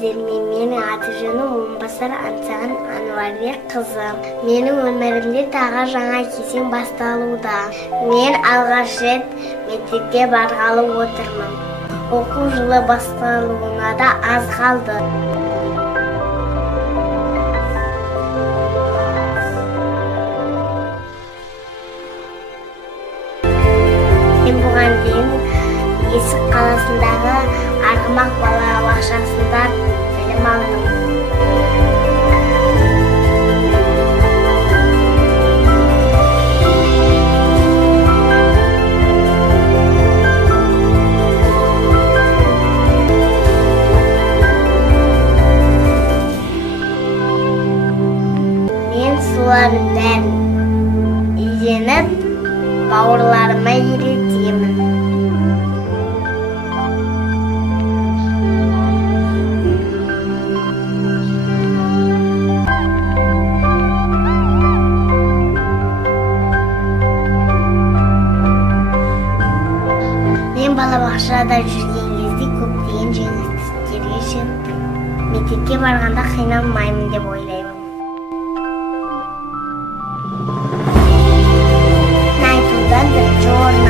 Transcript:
армысыздар? Менің аты-жөнім Оңбасар Ансаған Ануарбек қызы. Менің өмірімде тағы жаңа кезең басталуда. Мен алғаш рет мектепке барғалы отырмын. Оқу жылы басталуына да аз қалды. Мен бұған дейін Есік қаласындағы Арғымақ балабақшасында білім алдым. Мен солардың бәрін үйреніп, бауырларыма үйретемін. Мен балабақшада жүрген кезде көптеген жеңістерге жеттім. Мектепке барғанда қиналмаймын деп ойлаймын. Айтудан бірінші орын